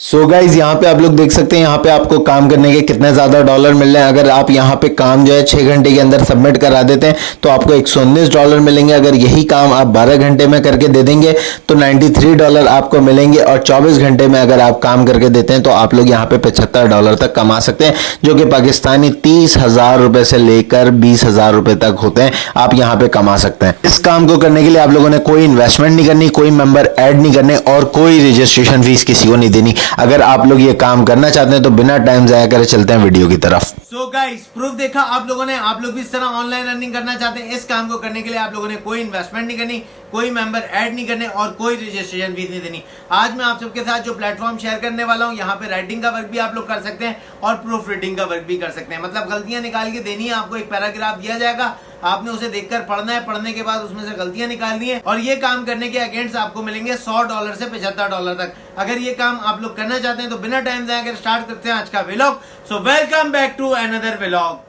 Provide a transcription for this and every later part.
So guys यहाँ पे आप लोग देख सकते हैं यहाँ पे आपको काम करने के कितने ज़्यादा डॉलर मिल रहे हैं। अगर आप यहाँ पे काम जो है 6 घंटे के अंदर सबमिट करा देते हैं तो आपको $119 मिलेंगे। अगर यही काम आप 12 घंटे में करके दे देंगे तो $93 आपको मिलेंगे। और 24 घंटे में अगर आप काम करके देते हैं तो आप लोग यहाँ पे $75 तक कमा सकते हैं, जो कि पाकिस्तानी 30,000 रुपए से लेकर 20,000 रुपए तक होते हैं, आप यहाँ पे कमा सकते हैं। इस काम को करने के लिए आप लोगों ने कोई इन्वेस्टमेंट नहीं करनी, कोई मेंबर ऐड नहीं करने और कोई रजिस्ट्रेशन फीस किसी को नहीं देनी। अगर आप लोग ये काम करना चाहते हैं तो बिना टाइम जाया करे चलते हैं वीडियो की तरफ। सो गाइस, प्रूफ देखा आप लोगों ने। आप लोग भी इस तरह ऑनलाइन अर्निंग करना चाहते हैं। इस काम को करने के लिए आप लोगों ने कोई इन्वेस्टमेंट नहीं करनी, कोई मेंबर ऐड नहीं करने और कोई रजिस्ट्रेशन फीस नहीं देनी। आज मैं आप सबके साथ जो प्लेटफॉर्म शेयर करने वाला हूं, यहाँ पे राइटिंग का वर्क भी आप लोग कर सकते हैं और प्रूफ रीडिंग का वर्क भी कर सकते हैं। मतलब गलतियां निकाल के देनी है आपको। एक पैराग्राफ दिया जाएगा, आपने उसे देखकर पढ़ना है, पढ़ने के बाद उसमें से गलतियां निकालनी है और ये काम करने के अगेंस्ट आपको मिलेंगे $100 से $75 तक। अगर ये काम आप लोग करना चाहते हैं तो बिना टाइम जाए कर स्टार्ट करते हैं आज का vlog. So welcome back to another vlog.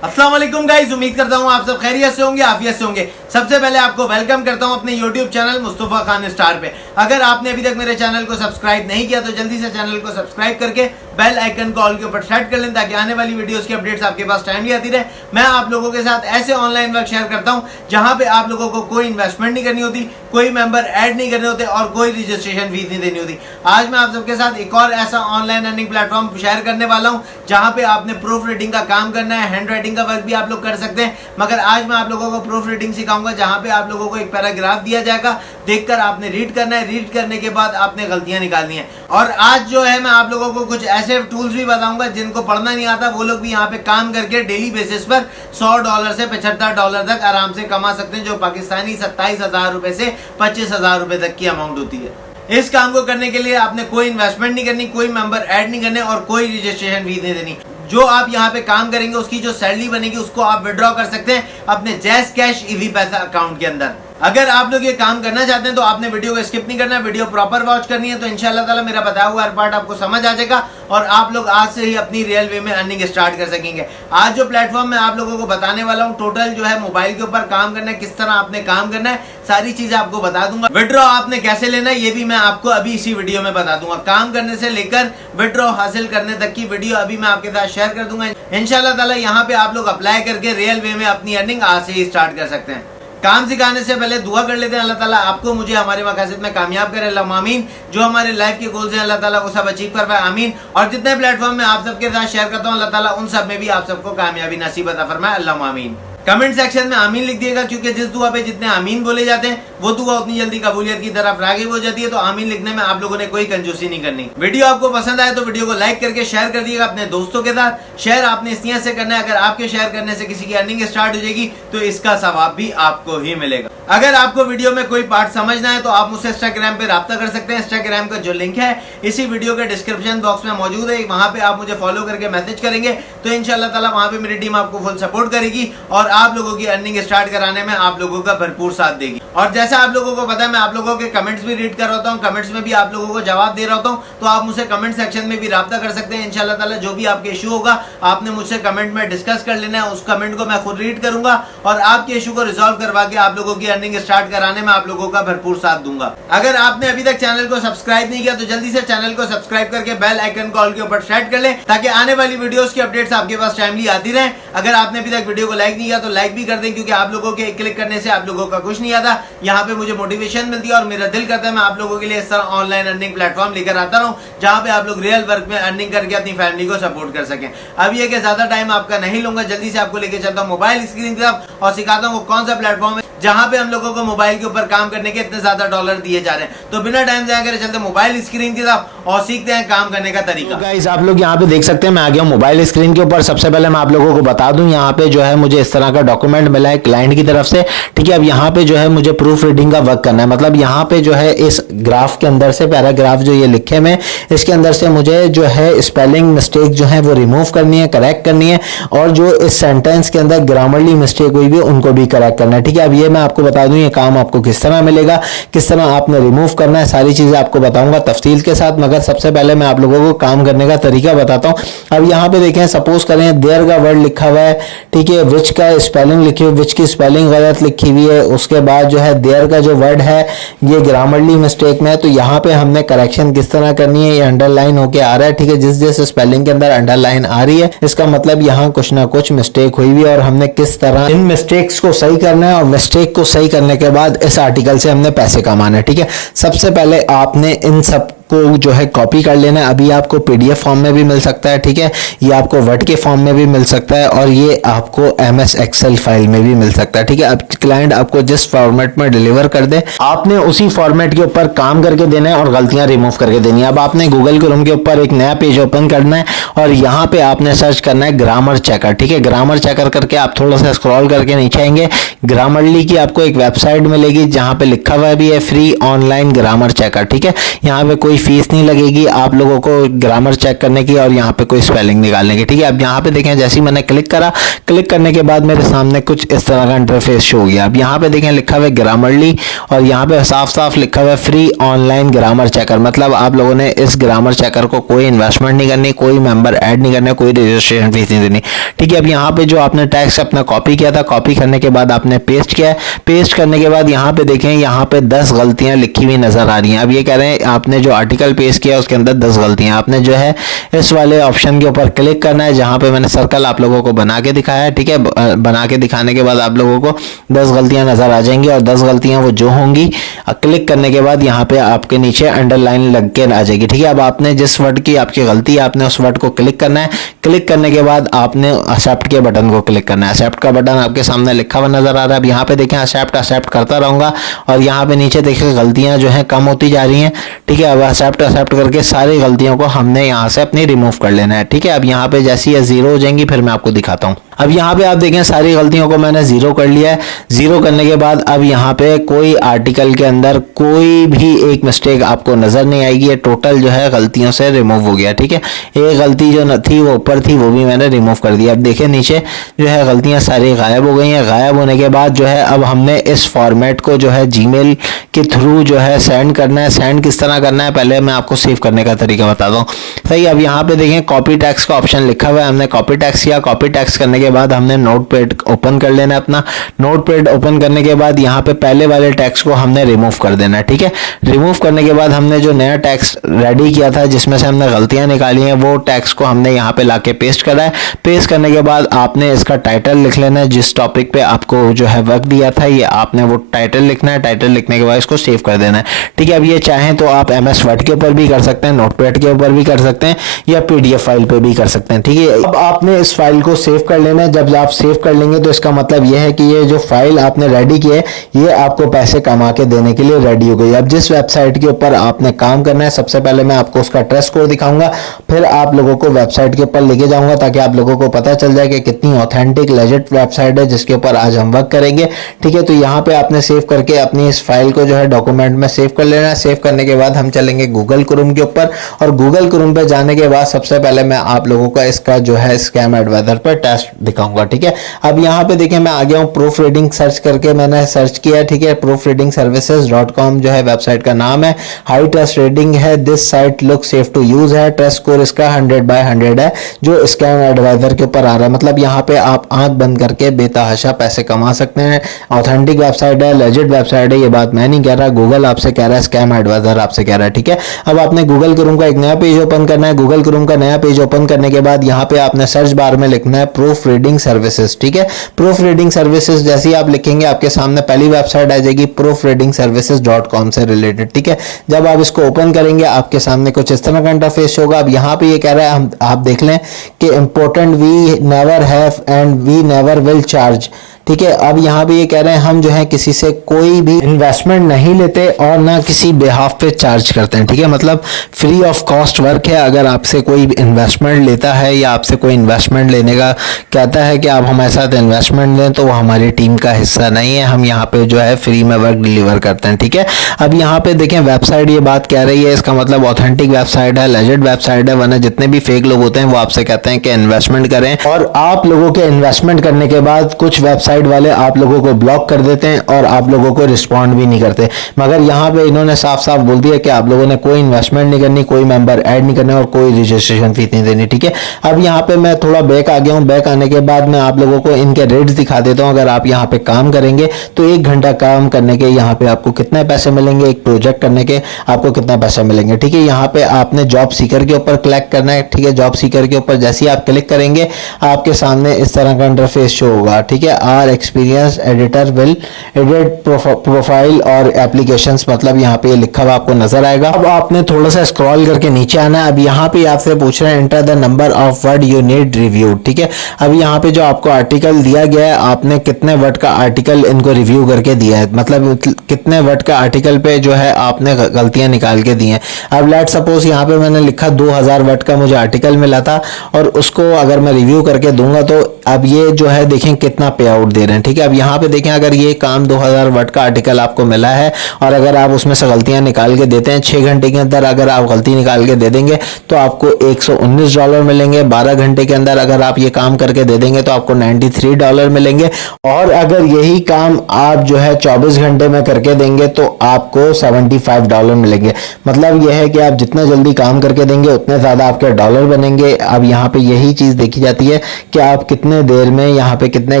अस्सलाम वालेकुम गाइस, उम्मीद करता हूँ आप सब खैरियत से होंगे, आफियत से होंगे। सबसे पहले आपको वेलकम करता हूँ अपने YouTube channel Mustafa Khan star पे। अगर आपने अभी तक मेरे चैनल को सब्सक्राइब नहीं किया तो जल्दी से चैनल को सब्सक्राइब करके बेल आइकन को ऑल के ऊपर सेट कर लें, ताकि आने वाली वीडियोस की अपडेट्स आपके पास टाइमली आती रहे। मैं आप लोगों के साथ ऐसे ऑनलाइन वर्क शेयर करता हूँ जहाँ पे आप लोगों को कोई इन्वेस्टमेंट नहीं करनी होती, कोई मेंबर ऐड नहीं करने होते और कोई रजिस्ट्रेशन फीस नहीं देनी होती। आज मैं आप सबके साथ एक और ऐसा ऑनलाइन अर्निंग प्लेटफॉर्म शेयर करने वाला हूँ जहाँ पे आपने प्रूफ रीडिंग का काम करना है। हैंड राइटिंग का वर्क भी आप लोग कर सकते हैं, मगर आज मैं आप लोगों को प्रूफ रीडिंग सिखाऊंगा, जहाँ पे आप लोगों को एक पैराग्राफ दिया जाएगा, देखकर आपने रीड करना है। रीड करने के बाद आपने गलतियां निकालनी है। और आज जो है मैं आप लोगों को कुछ ऐसे टूल्स भी बताऊंगा जिनको पढ़ना नहीं आता, वो लोग भी यहाँ पे काम करके डेली बेसिस पर $100 से $75 तक आराम से कमा सकते हैं, जो पाकिस्तानी 27,000 रुपए से 25,000 रुपए तक की अमाउंट होती है। इस काम को करने के लिए आपने कोई इन्वेस्टमेंट नहीं करनी, कोई मेंबर ऐड नहीं करने और कोई रजिस्ट्रेशन फीस नहीं देनी। जो आप यहाँ पे काम करेंगे उसकी जो सैलरी बनेगी उसको आप विड्रॉ कर सकते हैं अपने जैस कैश इजी पैसा अकाउंट के अंदर। अगर आप लोग ये काम करना चाहते हैं तो आपने वीडियो को स्किप नहीं करना है, वीडियो प्रॉपर वॉच करनी है, तो इंशाल्लाह ताला मेरा बताया हुआ हर पार्ट आपको समझ आ जाएगा और आप लोग आज से ही अपनी रियल वे में अर्निंग स्टार्ट कर सकेंगे। आज जो प्लेटफॉर्म मैं आप लोगों को बताने वाला हूँ, टोटल जो है मोबाइल के ऊपर काम करना है, किस तरह आपने काम करना है, सारी चीजें आपको बता दूंगा। विड्रॉ आपने कैसे लेना है ये भी मैं आपको अभी इसी वीडियो में बता दूंगा। काम करने से लेकर विड्रॉ हासिल करने तक की वीडियो अभी मैं आपके साथ शेयर कर दूंगा। इंशाल्लाह ताला यहाँ पे आप लोग अप्लाई करके रियल वे में अपनी अर्निंग आज से ही स्टार्ट कर सकते हैं। काम सिखाने से पहले दुआ कर लेते हैं, अल्लाह ताला आपको मुझे हमारे मकासद में कामयाब करे, अल्लाह आमीन। जो हमारे लाइफ के गोल्स हैं अल्लाह ताला वो सब अचीव कर पाए, आमीन। और जितने प्लेटफॉर्म में आप सबके साथ शेयर करता हूँ अल्लाह ताला उन सब में भी आप सबको कामयाबी नसीब अता फरमाए, अल्लाह आमीन। कमेंट सेक्शन में आमीन लिख दिएगा, क्योंकि जिस दुआ पे जितने आमीन बोले जाते हैं वो दुआ उतनी जल्दी कबूलियत की तरफ राग़िब हो जाती है। तो आमीन लिखने में आप लोगों ने कोई कंजूसी नहीं करनी। वीडियो आपको पसंद आए तो वीडियो को लाइक करके शेयर कर दिएगा अपने दोस्तों के साथ। शेयर आपने इसलिए से करना है, अगर आपके शेयर करने से किसी की अर्निंग स्टार्ट हो जाएगी तो इसका सवाब भी आपको ही मिलेगा। अगर आपको वीडियो में कोई पार्ट समझना है तो आप मुझसे इंस्टाग्राम पे राब्ता कर सकते हैं। इंस्टाग्राम का जो लिंक है इसी वीडियो के डिस्क्रिप्शन बॉक्स में मौजूद है। वहां पे आप मुझे फॉलो करके मैसेज करेंगे तो इंशाल्लाह ताला वहां पे मेरी टीम आपको फुल सपोर्ट करेगी और आप लोगों की अर्निंग स्टार्ट कराने में आप लोगों का भरपूर साथ देगी। और जैसा आप लोगों को पता है मैं आप लोगों के कमेंट्स भी रीड कर रहा होता हूँ, कमेंट्स में भी आप लोगों को जवाब दे रहा होता हूँ, तो आप मुझसे कमेंट सेक्शन में भी राब्ता कर सकते हैं। इंशाल्लाह ताला जो भी आपके इशू होगा आपने मुझसे कमेंट में डिस्कस कर लेना है, उस कमेंट को मैं खुद रीड करूंगा और आपके इशू को रिजॉल्व करवा के आप लोगों की अर्निंग स्टार्ट कराने में आप लोगों का भरपूर साथ दूंगा। अगर आपने अभी तक चैनल को सब्सक्राइब नहीं किया तो जल्दी से चैनल को सब्सक्राइब करके बेल आइकन को ऑल के ऊपर सेट कर लें, ताकि आने वाली वीडियोस की अपडेट्स आपके पास टाइमली आती रहे। अगर आपने अभी तक वीडियो को लाइक नहीं किया तो लाइक भी कर दें, क्योंकि आप लोगों के क्लिक करने से आप लोगों का कुछ नहीं आता, यहाँ पे मुझे मोटिवेशन मिलती है और मेरा दिल करता है मैं आप लोगों के लिए इस तरह ऑनलाइन अर्निंग प्लेटफॉर्म लेकर आता रहूं जहाँ पे आप लोग रियल वर्क में अर्निंग करके अपनी फैमिली को सपोर्ट कर सकें। अब ये कि ज्यादा टाइम आपका नहीं लूंगा, जल्दी से आपको लेकर चलता हूँ मोबाइल स्क्रीन की तरफ और सिखाता हूँ वो कौन सा प्लेटफॉर्म है जहाँ पे हम लोगों को मोबाइल के ऊपर काम करने के इतने ज्यादा डॉलर दिए जा रहे हैं। तो बिना टाइम जाया करे चलते मोबाइल स्क्रीन की तरफ और सीखते हैं काम करने का तरीका। गाइस आप लोग यहाँ पे देख सकते हैं मैं आ गया हूँ मोबाइल स्क्रीन के ऊपर। सबसे पहले मैं आप लोगों को बता दूं यहाँ पे जो है मुझे इस तरह का डॉक्यूमेंट मिला है क्लाइंट की तरफ से, ठीक है। अब यहाँ पे जो है मुझे प्रूफ रीडिंग का वर्क करना है। मतलब यहाँ पे जो है इस ग्राफ के अंदर से पैराग्राफ जो ये लिखे में इसके अंदर से मुझे जो है स्पेलिंग मिस्टेक जो है वो रिमूव करनी है, करेक्ट करनी है, और जो इस सेंटेंस के अंदर ग्रामरली मिस्टेक हुई भी उनको भी करेक्ट करना है, ठीक है। अब ये मैं आपको बता दूं ये काम आपको किस तरह मिलेगा, किस तरह आपने रिमूव करना है, सारी चीजें आपको बताऊंगा तफसील के साथ। मगर सबसे पहले मैं आप लोगों को काम करने का तरीका बताता हूं। अब यहाँ पे देखें, सपोज करें देयर का वर्ड लिखा हुआ है, ठीक है, विच का स्पेलिंग लिखी हुई, विच की स्पेलिंग गलत लिखी हुई है। उसके बाद जो है देयर का जो वर्ड है ये ग्रामरली मिस्टेक में है, तो यहाँ पे हमने करेक्शन किस तरह करनी है, ये अंडरलाइन होके आ रहा है, ठीक है, जिस जिस स्पेलिंग के अंदर अंडरलाइन आ रही है इसका मतलब यहाँ कुछ ना कुछ मिस्टेक हुई हुई है और हमने किस तरह इन मिस्टेक्स को सही करना है। और मिस्टेक को सही करने के बाद इस आर्टिकल से हमने पैसे कमाना है, ठीक है। सबसे पहले आपने इन सब को जो है कॉपी कर लेना है। अभी आपको पीडीएफ फॉर्म में भी मिल सकता है, ठीक है, ये आपको वर्ड के फॉर्म में भी मिल सकता है और ये आपको एमएस एक्सेल फाइल में भी मिल सकता है, ठीक है। अब क्लाइंट आपको जिस फॉर्मेट में डिलीवर कर दे आपने उसी फॉर्मेट के ऊपर काम करके देना है और गलतियां रिमूव करके देनी है। अब आपने गूगल क्रोम के ऊपर एक नया पेज ओपन करना है और यहाँ पे आपने सर्च करना है ग्रामर चेकर, ठीक है। ग्रामर चेकर करके आप थोड़ा सा स्क्रॉल करके नीचे आएंगे, ग्रामरली की आपको एक वेबसाइट मिलेगी जहाँ पे लिखा हुआ भी है फ्री ऑनलाइन ग्रामर चेकर, ठीक है। यहाँ पे कोई फीस नहीं लगेगी आप लोगों को ग्रामर चेक करने की और यहाँ पे कोई स्पेलिंग निकालने की, ठीक है। अब यहाँ पे देखें, जैसे ही मैंने क्लिक करा, क्लिक करने के बाद मेरे सामने कुछ इस तरह का इंटरफेस शो हो गया। अब यहाँ पे देखें लिखा हुआ है ग्रामरली और यहाँ पे साफ साफ लिखा हुआ है फ्री ऑनलाइन ग्रामर चेकर, मतलब आप लोगों ने इस ग्रामर चेकर को कोई इन्वेस्टमेंट नहीं करनी, कोई मेंबर ऐड नहीं करना, कोई रजिस्ट्रेशन फीस नहीं देनी, ठीक है। अब यहाँ पे जो आपने टैक्स अपना कॉपी किया था, कॉपी करने के बाद आपने पेस्ट किया है, पेस्ट करने के बाद यहाँ पे देखें, यहाँ पे 10 गलतियां लिखी हुई नजर आ रही हैं। अब ये कह रहे हैं आपने जो आर्टिकल पेश किया उसके अंदर 10 गलतियां, आपने जो है इस वाले ऑप्शन के ऊपर क्लिक करना है जहां पे मैंने सर्कल आप लोगों को बना के दिखाया है, ठीक है। बना के दिखाने के बाद आप लोगों को 10 गलतियां नजर आ जाएंगी और 10 गलतियां वो जो होंगी क्लिक करने के बाद यहाँ पे आपके नीचे अंडरलाइन लग के आ जाएगी, ठीक है। अब आपने जिस वर्ड की आपकी गलती है आपने उस वर्ड को क्लिक करना है, क्लिक करने के बाद आपने एक्सेप्ट के बटन को क्लिक करना है। एक्सेप्ट का बटन आपके सामने लिखा हुआ नजर आ रहा है। अब यहाँ पे देखें एक्सेप्ट करता रहूंगा और यहाँ पे नीचे देखिए गलतियां जो है कम होती जा रही हैं, ठीक है। अब एक्सेप्ट करके सारी गलतियों को हमने यहाँ से अपनी रिमूव कर लेना है, ठीक है। अब यहाँ पे जैसी ये 0 हो जाएंगी फिर मैं आपको दिखाता हूँ। अब यहाँ पे आप देखें सारी गलतियों को मैंने 0 कर लिया है। 0 करने के बाद अब यहाँ पे कोई आर्टिकल के अंदर कोई भी एक मिस्टेक आपको नजर नहीं आएगी, ये टोटल जो है गलतियों से रिमूव हो गया, ठीक है। एक गलती जो न थी वो ऊपर थी वो भी मैंने रिमूव कर दिया। अब देखिए नीचे जो है गलतियां सारी गायब हो गई हैं। गायब होने के बाद जो है अब हमने इस फॉर्मेट को जो है जीमेल के थ्रू जो है सेंड करना है। सेंड किस तरह करना है पहले मैं आपको सेव करने का तरीका बता दूं, सही। अब यहाँ पे देखें कॉपी टेक्स्ट का ऑप्शन लिखा हुआ है, हमने कॉपी टेक्स्ट किया। कॉपी टेक्स्ट करने के बाद हमने नोटपैड ओपन कर लेना है अपना। नोटपैड ओपन करने के बाद यहाँ पे पहले वाले टेक्स्ट को हमने रिमूव कर देना है, ठीक है। रिमूव करने के बाद हमने जो नया टेक्स्ट रेडी किया था जिसमें से हमने गलतियां निकाली हैं वो टेक्स्ट को हमने यहाँ पे लाके पेस्ट करा है। पेस्ट करने के बाद आपने इसका टाइटल लिख लेना है, जिस टॉपिक पे आपको जो है वर्क दिया था ये आपने वो टाइटल लिखना है। टाइटल लिखने के बाद इसको सेव कर देना है, ठीक है। अब ये चाहें तो आप MS वर्ड के ऊपर भी कर सकते हैं, नोटपैड के ऊपर भी कर सकते हैं या PDF फाइल पे भी कर सकते हैं, ठीक है। अब आपने इस फाइल को सेव कर लेना है। जब आप सेव कर लेंगे तो इसका मतलब यह है कि ये जो फाइल आपने रेडी की है ये आपको पैसे कमा के देने के लिए रेडी हो गई। अब जिस वेबसाइट के ऊपर आपने काम करना है सबसे पहले मैं आपको उसका ट्रस्ट कोड दिखाऊंगा, फिर आप लोगों को वेबसाइट के ऊपर लेके जाऊंगा ताकि आप लोगों को पता चल जाए कि कितनी ऑथेंटिक लेजिट वेबसाइट है जिसके ऊपर आज हम वर्क करेंगे, ठीक है। तो यहाँ पे आपने सेव करके अपनी इस फाइल को जो है डॉक्यूमेंट में सेव कर लेना है। सेव करने के बाद हम चलेंगे गूगल क्रोम के ऊपर और गूगल क्रोम पे जाने के बाद सबसे पहले मैं आप लोगों का इसका जो है स्कैम एडवाइजर पर टेस्ट दिखाऊंगा, ठीक है। अब यहाँ पे देखें मैं आ गया हूँ प्रूफ रीडिंग सर्च करके मैंने सर्च किया, ठीक है। proofreadingservices.com जो है वेबसाइट का नाम है। हाई ट्रस्ट रेटिंग है, this site look safe to use है, ट्रस्ट स्कोर इसका 100/100 है जो स्कैम एडवाइजर के ऊपर आ रहा है। मतलब यहाँ पे आप आंख बंद करके बेतहाशा पैसे कमा सकते हैं। ऑथेंटिक वेबसाइट है, लेजिट वेबसाइट है, ये बात मैं नहीं कह रहा, गूगल आपसे कह रहा है, स्कैम एडवाइजर आपसे कह रहा है, ठीक है। अब आपने गूगल क्रोम का एक नया पेज ओपन करना है। गूगल क्रोम का नया पेज ओपन करने के बाद यहाँ पे आपने सर्च बार में लिखना है प्रूफ रीडिंग सर्विसेज, ठीक है। प्रूफ रीडिंग सर्विसेज जैसे ही आप लिखेंगे आपके सामने पहली वेबसाइट आ जाएगी proofreadingservices.com से रिलेटेड, ठीक है। जब आप इसको ओपन करेंगे आपके सामने कुछ इस तरह का इंटरफेस होगा। अब यहाँ पे ये कह रहा है आप देख लें कि important we never have and we never will charge, ठीक है। अब यहाँ पे ये कह रहे हैं हम जो है किसी से कोई भी इन्वेस्टमेंट नहीं लेते और ना किसी बेहाफ पे चार्ज करते हैं, ठीक है। मतलब फ्री ऑफ कॉस्ट वर्क है। अगर आपसे कोई इन्वेस्टमेंट लेता है या आपसे कोई इन्वेस्टमेंट लेने का कहता है कि आप हमारे साथ इन्वेस्टमेंट दें तो वो हमारी टीम का हिस्सा नहीं है, हम यहाँ पे जो है फ्री में वर्क डिलीवर करते हैं, ठीक है। अब यहाँ पे देखें वेबसाइट ये बात कह रही है, इसका मतलब ऑथेंटिक वेबसाइट है, लेजिट वेबसाइट है, वरना जितने भी फेक लोग होते हैं वो आपसे कहते हैं कि इन्वेस्टमेंट करें और आप लोगों के इन्वेस्टमेंट करने के बाद कुछ वेबसाइट वेबसाइट वाले आप लोगों को ब्लॉक कर देते हैं और आप लोगों को रिस्पॉन्ड भी नहीं करते। मगर यहाँ पे इन्होंने साफ साफ बोल दिया कि आप लोगों ने कोई इन्वेस्टमेंट नहीं करनी, कोई मेंबर ऐड नहीं करना और कोई रजिस्ट्रेशन फीस नहीं देनी। ठीक है, अब यहाँ पे मैं थोड़ा बैक आ गया हूँ। बैक आने के बाद मैं आप लोगों को इनके रेट्स दिखा देता हूँ। अगर आप यहाँ पे काम करेंगे तो 1 घंटा काम करने के यहाँ पे आपको कितने पैसे मिलेंगे, एक प्रोजेक्ट करने के आपको कितना पैसा मिलेंगे। ठीक है, यहाँ पे आपने जॉब सीकर के ऊपर क्लिक करना है। ठीक है, जॉब सीकर के ऊपर जैसे ही आप क्लिक करेंगे आपके सामने इस तरह का इंटरफेस शो होगा। ठीक है, our experience editor will edit profile और एप्लीकेशंस, मतलब यहाँ पे लिखा हुआ आपको नजर आएगा। अब आपने थोड़ा सा स्क्रॉल करके नीचे आना है। अब यहाँ पे आपसे पूछ रहे हैं enter the number of word you need review. ठीक है, अब यहाँ पे जो आपको आर्टिकल दिया गया है, आपने कितने वर्ड का आर्टिकल इनको रिव्यू करके दिया है, मतलब कितने वर्ड का आर्टिकल पे जो है आपने गलतियां निकाल के दी हैं। अब लेट सपोज यहाँ पे मैंने लिखा 2000 वर्ड का मुझे आर्टिकल मिला था और उसको अगर मैं रिव्यू करके दूंगा तो अब ये जो है देखें कितना पे आउट दे रहे हैं। ठीक है, अब यहाँ पे देखें अगर ये काम 2000 वर्ड का आर्टिकल आपको मिला है और अगर आप उसमें से गलतियां निकाल के देते हैं 6 घंटे के अंदर, अगर आप गलती निकाल के दे देंगे तो आपको $119 मिलेंगे। 12 घंटे के अंदर अगर आप ये काम करके दे देंगे तो आपको $93 मिलेंगे। और अगर यही काम आप जो है 24 घंटे में करके देंगे तो आपको $75 मिलेंगे। मतलब यह है कि आप जितना जल्दी काम करके देंगे उतने ज्यादा आपके डॉलर बनेंगे। अब यहाँ पे यही चीज देखी जाती है कि आप कितने देर में यहाँ पे कितने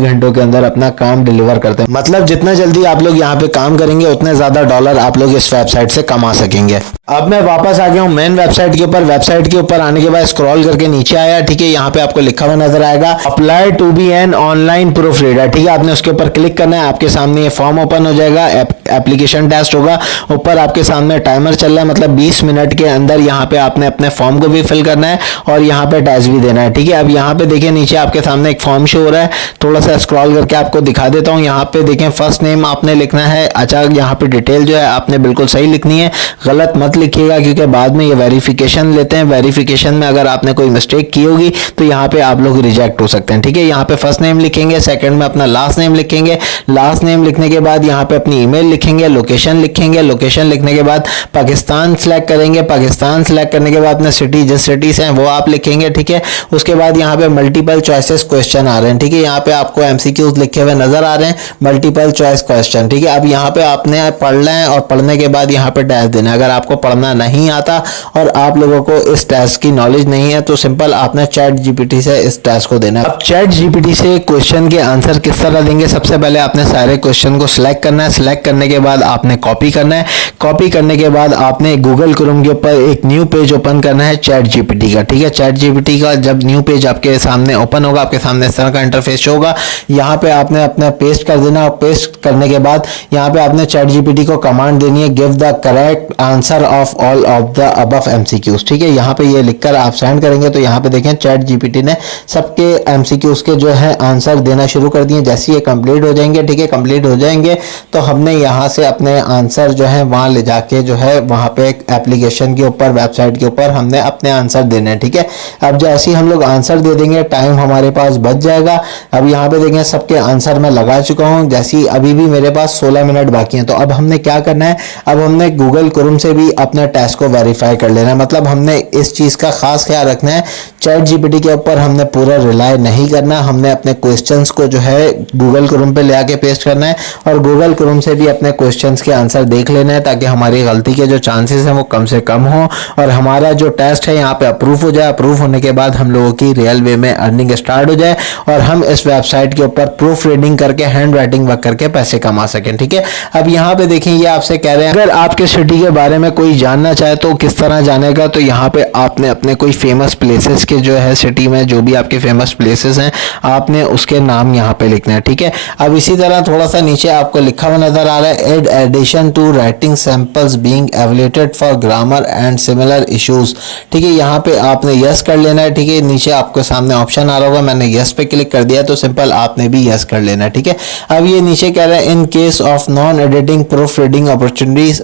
घंटों के अंदर अपना काम डिलीवर करते हैं। मतलब जितना जल्दी आप लोग यहाँ पे काम करेंगे उतने ज्यादा डॉलर आप लोग इस वेबसाइट से कमा सकेंगे। अब मैं वापस आ गया हूँ मेन वेबसाइट के ऊपर। वेबसाइट के ऊपर आने के बाद स्क्रॉल करके नीचे आया। ठीक है, यहाँ पे आपको लिखा हुआ नजर आएगा apply to be an online proofreader. ठीक है, आपने उसके ऊपर क्लिक करना है। आपके सामने ये फॉर्म ओपन हो जाएगा, एप्लीकेशन टेस्ट होगा। ऊपर आपके सामने टाइमर चल रहा है, मतलब 20 मिनट के अंदर यहाँ पे आपने अपने फॉर्म को भी फिल करना है और यहाँ पे टेस्ट भी देना है। ठीक है, अब यहाँ पे देखिए नीचे आपके सामने एक फॉर्म शो हो रहा है। थोड़ा सा स्क्रॉल करके आपको दिखा देता हूँ। यहाँ पे देखें फर्स्ट नेम आपने लिखना है। अच्छा, यहाँ पे डिटेल जो है आपने बिल्कुल सही लिखनी है, गलत मत लिखिएगा क्योंकि बाद में ये वेरिफिकेशन लेते हैं। वेरिफिकेशन में अगर आपने कोई मिस्टेक की होगी तो यहाँ पे आप लोग रिजेक्ट हो सकते हैं। ठीक है, यहाँ पे फर्स्ट नेम लिखेंगे, सेकंड में अपना लास्ट नेम लिखेंगे। लास्ट नेम लिखने के बाद यहाँ पे अपनी ईमेल लिखेंगे, लोकेशन लिखेंगे। लोकेशन लिखने के बाद पाकिस्तान सेलेक्ट करेंगे। पाकिस्तान सेलेक्ट करने के बाद अपना सिटी, जिस सिटी से हैं वो आप लिखेंगे। ठीक है, उसके बाद यहाँ पे मल्टीपल चॉइसेस क्वेश्चन आ रहे हैं। ठीक है, यहाँ पे आपको एमसीक्यूज लिखे हुए नजर आ रहे हैं, मल्टीपल चॉइस क्वेश्चन। ठीक है, अब यहाँ पे आपने पढ़ना है और पढ़ने के बाद यहाँ पे टेस्ट देना है। अगर आपको पढ़ना नहीं आता और आप लोगों को इस टेस्ट की नॉलेज नहीं है तो सिंपल आपने चैट जीपीटी से इस टेस्ट को देना है। अब चैट जीपीटी से क्वेश्चन के आंसर किस तरह देंगे, सबसे पहले आपने सारे क्वेश्चन को सिलेक्ट करना है। सिलेक्ट करने के बाद आपने कॉपी करना है। कॉपी करने के बाद आपने गूगल क्रोम के ऊपर एक न्यू पेज ओपन करना है चैट जीपीटी का। ठीक है, चैट जीपीटी का जब न्यू पेज आपके सामने ओपन होगा, आपके सामने इस तरह का इंटरफेस होगा। यहाँ पे आपने अपना पेस्ट कर देना और पेस्ट करने के बाद यहाँ पे आपने चैट जीपीटी को कमांड देनी है give the correct answer of all of the above MCQs. ठीक है, यहाँ पे ये लिखकर आप सेंड करेंगे तो यहाँ पे देखें चैट जीपीटी ने सबके एमसीक्यूज के जो है आंसर देना शुरू कर दिए। जैसे ये कंप्लीट हो जाएंगे, ठीक है, कंप्लीट हो जाएंगे तो हमने यहाँ से अपने आंसर जो है वहाँ ले जाके जो है वहाँ पे एप्लीकेशन के ऊपर, वेबसाइट के ऊपर हमने अपने आंसर देने हैं। ठीक है, अब जैसे ही हम लोग आंसर दे देंगे टाइम हमारे पास बच जाएगा। अब यहाँ पे देखें सबके आंसर मैं लगा चुका हूँ। जैसे अभी भी मेरे पास 16 मिनट बाकी हैं। तो अब हमने क्या करना है, अब हमने गूगल क्रोम से भी अपने टेस्ट को वेरीफाई कर लेना है। मतलब हमने इस चीज का खास ख्याल रखना है, चैट जीपीटी के ऊपर हमने पूरा रिलाय नहीं करना। हमने अपने क्वेश्चंस को जो है गूगल क्रोम पे ले आके पेस्ट करना है और गूगल क्रोम से भी अपने क्वेश्चंस के आंसर देख लेना है ताकि हमारी गलती के जो चांसेस हैं वो कम से कम हो और हमारा जो टेस्ट है यहाँ पे अप्रूव हो जाए। अप्रूव होने के बाद हम लोगों की रियल वे में अर्निंग स्टार्ट हो जाए और हम इस वेबसाइट के ऊपर प्रूफ रीडिंग करके, हैंड राइटिंग वर्क करके पैसे कमा सकें। ठीक है, अब यहाँ पे देखें ये आपसे कह रहे हैं अगर आपके सिटी के बारे में कोई जानना चाहे तो किस तरह जानेगा। तो यहाँ पे आपने अपने कोई फेमस प्लेसेस के जो है सिटी में जो भी आपके फेमस प्लेसेस हैं आपने उसके नाम यहाँ पे लिखना है। ठीक है, अब इसी तरह थोड़ा सा नीचे आपको लिखा हुआ नजर आ रहा है add addition to writing samples being evaluated for grammar and similar issues. ठीक है, यहाँ पे आपने यस कर लेना है। ठीक है, नीचे आपके सामने ऑप्शन आ रहा होगा, मैंने यस पे क्लिक कर दिया तो सिंपल आपने भी यस कर लेना है। ठीक है, अब ये नीचे कह रहा है in case of non editing proof reading opportunities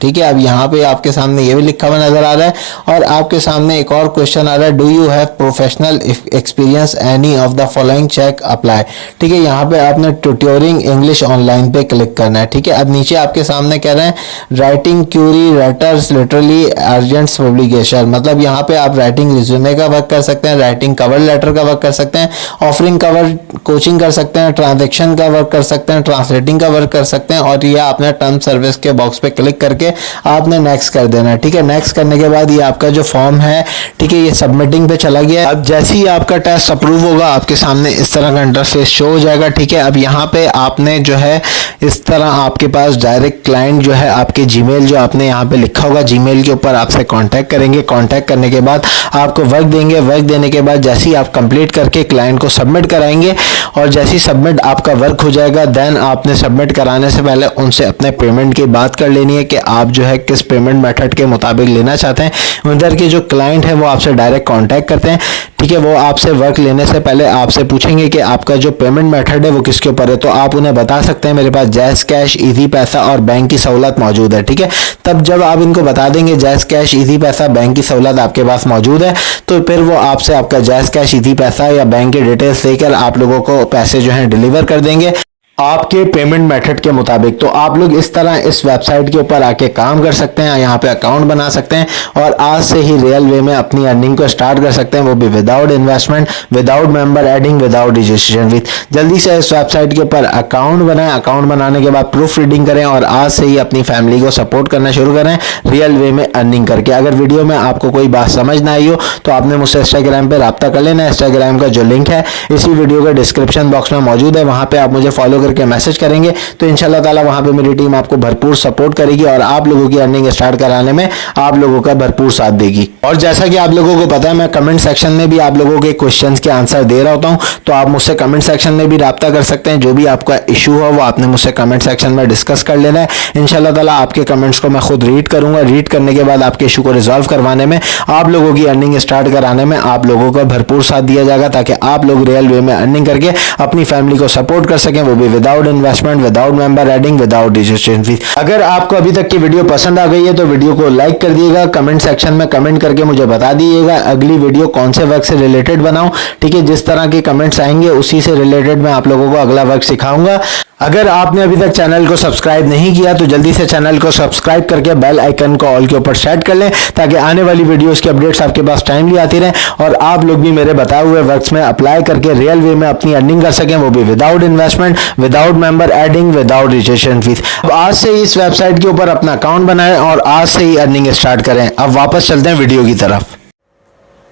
ठीक है। अब यहाँ पे आपके सामने ये भी लिखा हुआ नजर आ रहा है और आपके सामने एक और क्वेश्चन आ रहा है, do you have professional experience any of the following, check apply. ठीक है, यहाँ पे आपने ट्यूटोरिंग इंग्लिश ऑनलाइन पे क्लिक करना है। ठीक है, अब नीचे आपके सामने कह रहे हैं writing query letters literary agents publication, मतलब यहाँ पे आप राइटिंग रिज्यूमे का वर्क कर सकते हैं, राइटिंग कवर लेटर का वर्क कर सकते हैं, ऑफरिंग कवर कोचिंग कर सकते हैं, ट्रांजेक्शन का वर्क कर सकते हैं, ट्रांसलेटिंग का वर्क कर सकते हैं और ये आपने टर्म सर्विस के बॉक्स पे क्लिक करके आपने नेक्स्ट कर देना है। ठीक है, नेक्स्ट करने के बाद ये आपका जो फॉर्म है, ठीक है, ये सबमिटिंग पे चला गया। अब जैसे ही आपका टेस्ट अप्रूव होगा आपके सामने इस तरह का इंटरफेस शो हो जाएगा। ठीक है, अब यहाँ पे आपने जो है इस तरह आपके पास डायरेक्ट क्लाइंट जो है आपके जीमेल जो आपने यहाँ पे लिखा होगा जीमेल के ऊपर आपसे कांटेक्ट करेंगे। कांटेक्ट करने के बाद आपको वर्क देंगे। वर्क देने के बाद जैसे ही आप कंप्लीट करके क्लाइंट को सबमिट कराएंगे और जैसे ही सबमिट आपका वर्क हो जाएगा देन आपने सबमिट कराने से पहले उनसे अपने पेमेंट की बात कर लेनी है कि आप जो है किस पेमेंट मेथड के मुताबिक लेना चाहते हैं। उधर के जो क्लाइंट है वो आपसे डायरेक्ट कांटेक्ट करते हैं। ठीक है, वो आपसे वर्क लेने से पहले आपसे पूछेंगे कि आपका जो पेमेंट मेथड है वो किसके ऊपर है, तो आप उन्हें बता सकते हैं मेरे पास जैज़ कैश, इजी पैसा और बैंक की सहूलत मौजूद है। ठीक है, तब जब आप इनको बता देंगे जैज़ कैश, इजी पैसा, बैंक की सहूलत आपके पास मौजूद है तो फिर वो आपसे आपका जैज़ कैश, इजी पैसा या बैंक की डिटेल्स लेकर आप लोगों को पैसे जो है डिलीवर कर देंगे आपके पेमेंट मेथड के मुताबिक। तो आप लोग इस तरह इस वेबसाइट के ऊपर आके काम कर सकते हैं, यहाँ पे अकाउंट बना सकते हैं और आज से ही रियल वे में अपनी अर्निंग को स्टार्ट कर सकते हैं, वो भी without investment, without member adding, without registration with. जल्दी से इस वेबसाइट के ऊपर अकाउंट बनाएं, अकाउंट बनाने के बाद प्रूफ रीडिंग करें और आज से ही अपनी फैमिली को सपोर्ट करना शुरू करें रियल वे में अर्निंग करके। अगर वीडियो में आपको कोई बात समझ ना आई हो तो आपने मुझसे इंस्टाग्राम पर रब्ता कर लेना। इंस्टाग्राम का जो लिंक है इसी वीडियो के डिस्क्रिप्शन बॉक्स में मौजूद है, वहां पर आप मुझे फॉलो करके मैसेज करेंगे तो इंशाल्लाह ताला वहां पे मेरी टीम आपको भरपूर सपोर्ट करेगी और आप लोगों की अर्निंग स्टार्ट कराने में आप लोगों का भरपूर साथ देगी। और जैसा कि आप लोगों को पता है मैं कमेंट सेक्शन में भी आप लोगों के क्वेश्चंस के आंसर दे रहा होता हूं, तो आप मुझसे कमेंट सेक्शन में भी राब्ता कर सकते हैं। जो भी आपका इशू हो वो आपने मुझसे कमेंट सेक्शन में डिस्कस कर लेना है। इंशाल्लाह ताला आपके कमेंट्स को मैं खुद रीड करूंगा। रीड करने के बाद आपके इशू को रिजॉल्व करवाने में, आप लोगों की अर्निंग स्टार्ट कराने में आप लोगों का भरपूर साथ दिया जाएगा ताकि आप लोग रियल वे में अर्निंग करके अपनी फैमिली को सपोर्ट कर सकें, वो भी without investment, without member adding, without registration fees. अगर आपको अभी तक की वीडियो पसंद आ गई है तो वीडियो को लाइक कर दिएगा, कमेंट सेक्शन में कमेंट करके मुझे बता दीजिएगा अगली वीडियो कौन से वर्क से रिलेटेड बनाऊं। ठीक है, जिस तरह के कमेंट्स आएंगे उसी से रिलेटेड मैं आप लोगों को अगला वर्क सिखाऊंगा। अगर आपने अभी तक चैनल को सब्सक्राइब नहीं किया तो जल्दी से चैनल को सब्सक्राइब करके बेल आइकन को ऑल के ऊपर सेट कर लें ताकि आने वाली वीडियोस की अपडेट्स आपके पास टाइमली आती रहें और आप लोग भी मेरे बताए हुए वर्क्स में अप्लाई करके रियल वे में अपनी अर्निंग कर सकें, वो भी without investment, without member adding, without registration fees. अब आज से ही इस वेबसाइट के ऊपर अपना अकाउंट बनाएं और आज से ही अर्निंग स्टार्ट करें। अब वापस चलते हैं वीडियो की तरफ।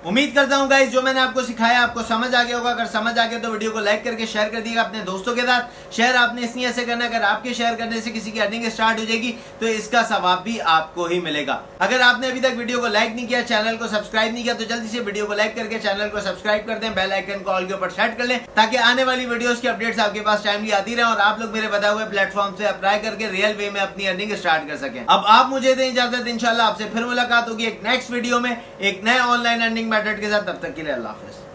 उम्मीद करता हूं गाइस जो मैंने आपको सिखाया आपको समझ आ गया होगा। अगर समझ आ गया तो वीडियो को लाइक करके शेयर कर दिएगा अपने दोस्तों के साथ। शेयर आपने इसलिए ऐसे करना, अगर आपके शेयर करने से किसी की अर्निंग स्टार्ट हो जाएगी तो इसका सवाब भी आपको ही मिलेगा। अगर आपने अभी तक वीडियो को लाइक नहीं किया, चैनल को सब्सक्राइब नहीं किया तो जल्दी से वीडियो को लाइक करके चैनल को सब्सक्राइब कर दें, बेल आइकन को ऑल के ऊपर सेट कर लें ताकि आने वाली वीडियोस की अपडेट्स आपके पास टाइमली आती रहे और आप लोग मेरे बताए हुए प्लेटफॉर्म से अप्लाई करके रियल वे में अपनी अर्निंग स्टार्ट कर सकें। अब आप मुझे दें इजाजत, इंशाल्लाह आपसे फिर मुलाकात होगी एक नेक्स्ट वीडियो में एक नए ऑनलाइन अर्निंग मेथड के साथ। तब तक के लिए अल्लाह हाफिज।